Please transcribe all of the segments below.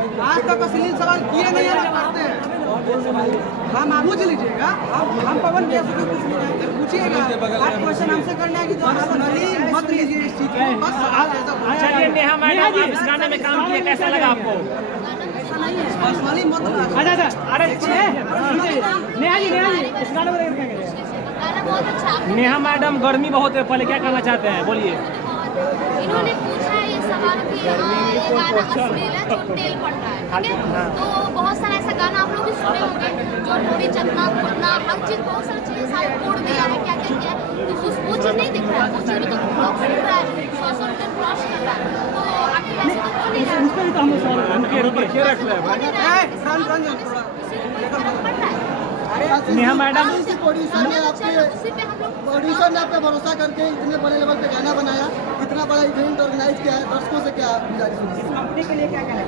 आज तक अश्लील सवाल किए नहीं है, करते हैं हम। आप पूछ लीजिएगा, हम पवन भैया से कुछ नहीं है, पूछिएगा आप क्वेश्चन हमसे करना है कि तो पर्सनली मत लीजिए इस चीज को। बस चलिए नेहा मैडम, आप इस गाने में काम किए, कैसा लगा आपको? ऐसा नहीं है, पर्सनली मत अरे नेहा जी इस गाने में क्या कहेंगे? बहुत अच्छा। नेहा मैडम गर्मी बहुत है, पहले क्या कहना चाहते हैं, बोलिए। इन्होंने पूछा है ये सवाल कि ये गाना अश्लील है, जो तेल पड़ रहा है, ठीक है? तो बहुत सारा ऐसा गाना आप लोग भी सुने होंगे जो थोड़ी चलना कूदना हर चीज, बहुत सारी चीजें सारे कोड दिया है, क्या क्या किया है, तो वो चीज नहीं दिख रहा है। वो चीज तो ब्लॉक सुन रहा है, 100 रुपये क्रॉस कर रहा है, तो आखिर ऐसे तो हो नहीं रहा है। नेहा मैडम, प्रोड्यूसर ने आप पे भरोसा करके इतने बड़े लेवल पे गाना बनाया, इतना बड़ा इवेंट ऑर्गेनाइज किया है, दर्शकों से क्या गुजारिश होगी? इस कंपनी के लिए क्या कहना है?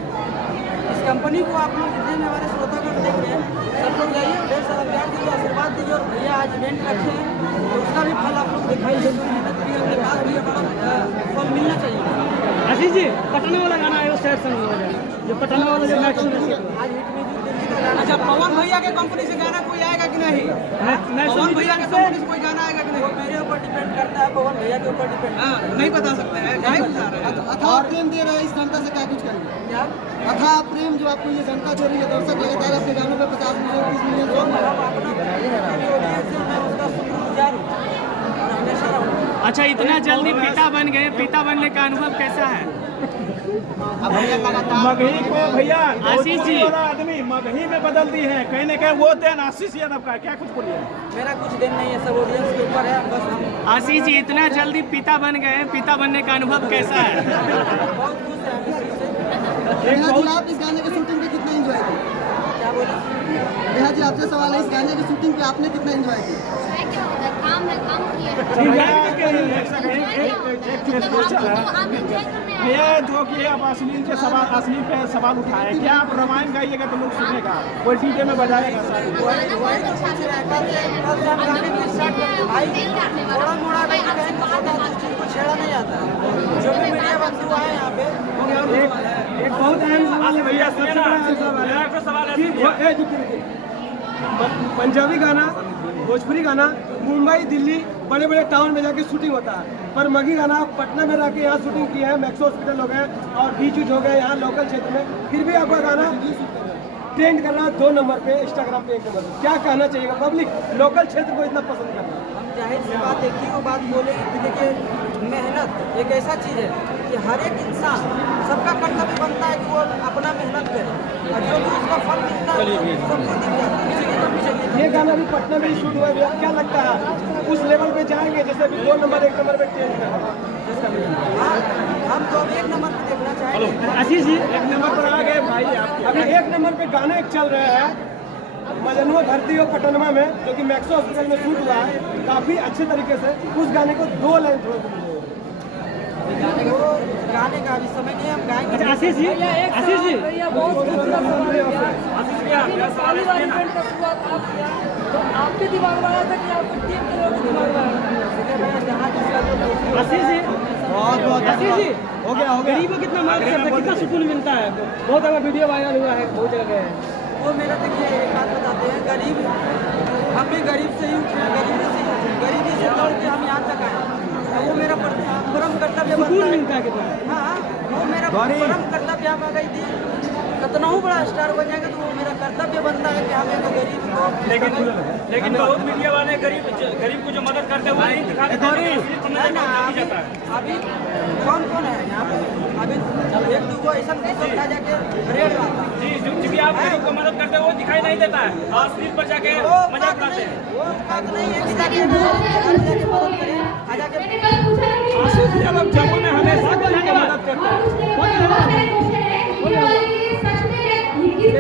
इस कंपनी को आप लोग जितने भी हमारे श्रोतागण देख रहे हैं, सब लोग जाइए, ढेर सारा प्यार दीजिए, आशीर्वाद दीजिए। और भैया आज इवेंट रखे हैं तो उसका भी फल आप लोग दिखाई दे, मेहनत की के बाद भी हमारा फल मिलना चाहिए। आशीष जी, पटना वाला गाना है वो सैड सॉन्ग हो जाए, जो पटना वाला जो मैक्स में आज हिट म्यूजिक दिल्ली का गाना। अच्छा, पवन भैया के कंपनी से गाना कोई आएगा कि नहीं? पवन भैया के कंपनी से कोई गाना आएगा कि नहीं? वो मेरे ऊपर डिपेंड करता है, पवन भैया के ऊपर डिपेंड। नहीं बता सकते हैं, क्या बता रहे हैं? अथाह प्रेम दे रहे हैं, इस जनता से क्या कुछ करेंगे? क्या अथाह प्रेम जो आपको ये जनता दे रही है, दर्शक लगातार आपके गानों पे 50 मिलियन 30 मिलियन उसका शुक्रगुजार हूँ और हमेशा रहूँगा। अच्छा, इतना जल्दी पिता बन गए, पिता बनने का अनुभव कैसा है? मगही को भैया आशीष जी आदमी मगही में बदल दी है, कहीं न कहीं वो देन आशीष यादव का, क्या कुछ बोलिए? मेरा कुछ दिन नहीं है, सब ऑडियंस के ऊपर है। बस हम आशीष जी इतना जल्दी पिता बन गए, पिता बनने का अनुभव कैसा है? बहुत खुश हैं इस चीज़ से। नेहा जी, आप इस गाने की शूटिंग पे कितना एंजॉय किया? क्या बोला? नेहा जी, आपसे सवाल है, इस गाने की शूटिंग पे आपने कितना एंजॉय किया? क्या होता है, काम है, काम किया भैया जो कि आप अश्लील के सवाल, अश्लील पे सवाल उठाए, क्या आप रामायण गाइएगा तो लोग सुनेगा, कोई डीजे में बजाएगा? थोड़ा मोड़ा को छेड़ा नहीं आता है। जो भी मीडिया बंधु आए यहाँ पे, एक बहुत अहम सवाल है भैया, सबसे बड़ा सवाल है। पंजाबी गाना, भोजपुरी गाना मुंबई दिल्ली बड़े बड़े टाउन में जाके शूटिंग होता है, पर मगी गाना पटना में रह के यहाँ शूटिंग किया है, मैक्स हॉस्पिटल हो गए और बीच हो गए यहाँ लोकल क्षेत्र में, फिर भी आपका गाना ट्रेंड कर रहा है 2 नंबर पे, इंस्टाग्राम पे 1 नंबर पे। क्या कहना चाहिएगा? पब्लिक लोकल क्षेत्र को इतना पसंद कर रहा है। हम जाहिर सी बात एक ही वो बात बोले कि देखिए, मेहनत एक ऐसा चीज़ है कि हर एक इंसान, सबका कर्तव्य बनता है कि वो अपना मेहनत करे, और जो भी उसका फल मिलता है सबको दिख जाता है। ये गाना भी पटना में शूट हुआ है, क्या लगता है उस लेवल पे जाएंगे जैसे भी 2 नंबर 1 नंबर पे ट्रेंड कर रहा है? हम तो अब 1 नंबर पे देखना चाहेंगे। आशीष जी 1 नंबर पर आ गए भाई, अभी 1 नंबर पे गाने एक चल रहे हैं, मजनुआ धरती हो पटनमा में, जो कि मैक्स हॉस्पिटल में शूट हुआ है काफी अच्छे तरीके से। उस गाने को 2 लाइन थोड़ा गाने का अभी समय नहीं, हम गाएंगे। आशीष जी, आशीष जी आपके दिमाग में आया था कि आपको टीम के लोगों के दिमाग में आया? आशीष जी, बहुत आशीष जी हो गया गरीब को कितना मदद करता है, कितना सुकून मिलता है? बहुत जगह वीडियो वायरल हुआ है, बहुत जगह है। वो मेरा देखिए एक बात बताते हैं, गरीब हम भी गरीब से ही उठे हैं, गरीबी से लड़ के हम यहाँ तक आए, तो वो मेरा परम कर्तव्य बनता है। मिलता है कितना? हाँ, वो मेरा परम कर्तव्य। हम अगर कितना बड़ा स्टार बन जाएगा तो वो मेरा कर्तव्य बनता है कि हमें तो गरीब को। लेकिन बहुत मीडिया वाले गरीब को जो मदद करते हैं वो नहीं दिखाते। अभी कौन कौन है यहाँ पे? अभी 1-2 ऐसा उठा जाके रेड आता है जी, जो भी आप गरीब को मदद करते हैं वो दिखाई नहीं देता है, और स्क्रीन पर जाके मजाक उड़ाते हैं। वो बात नहीं है कि जाके मदद करें, आ जाके आशीष यादव जम्मू में हमेशा मदद करता है।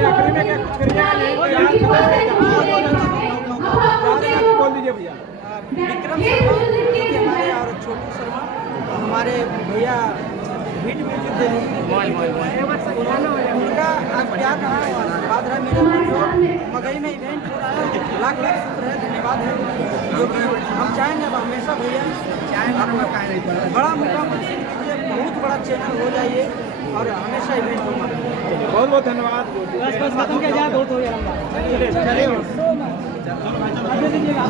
आखिरी में क्या कुछ करिएगा? बोल दीजिए भैया। विक्रम शर्मा हमारे और छोटू शर्मा हमारे भैया हिट म्यूजिक दिल्ली, उनका आज क्या कहा बात रहा मेरे ऊपर जो मगई में इवेंट हो रहा है, लाख लाख शुक्र है, धन्यवाद है, जो कि हम चाहेंगे अब हमेशा भैया बड़ा मुकाम हासिल कीजिए, बहुत बड़ा चैनल हो जाइए और हमेशा इवेंट होगा। बहुत बहुत धन्यवाद। बस खत्म किया जाए, बहुत हो गया लंबा। चलिए दे दीजिएगा।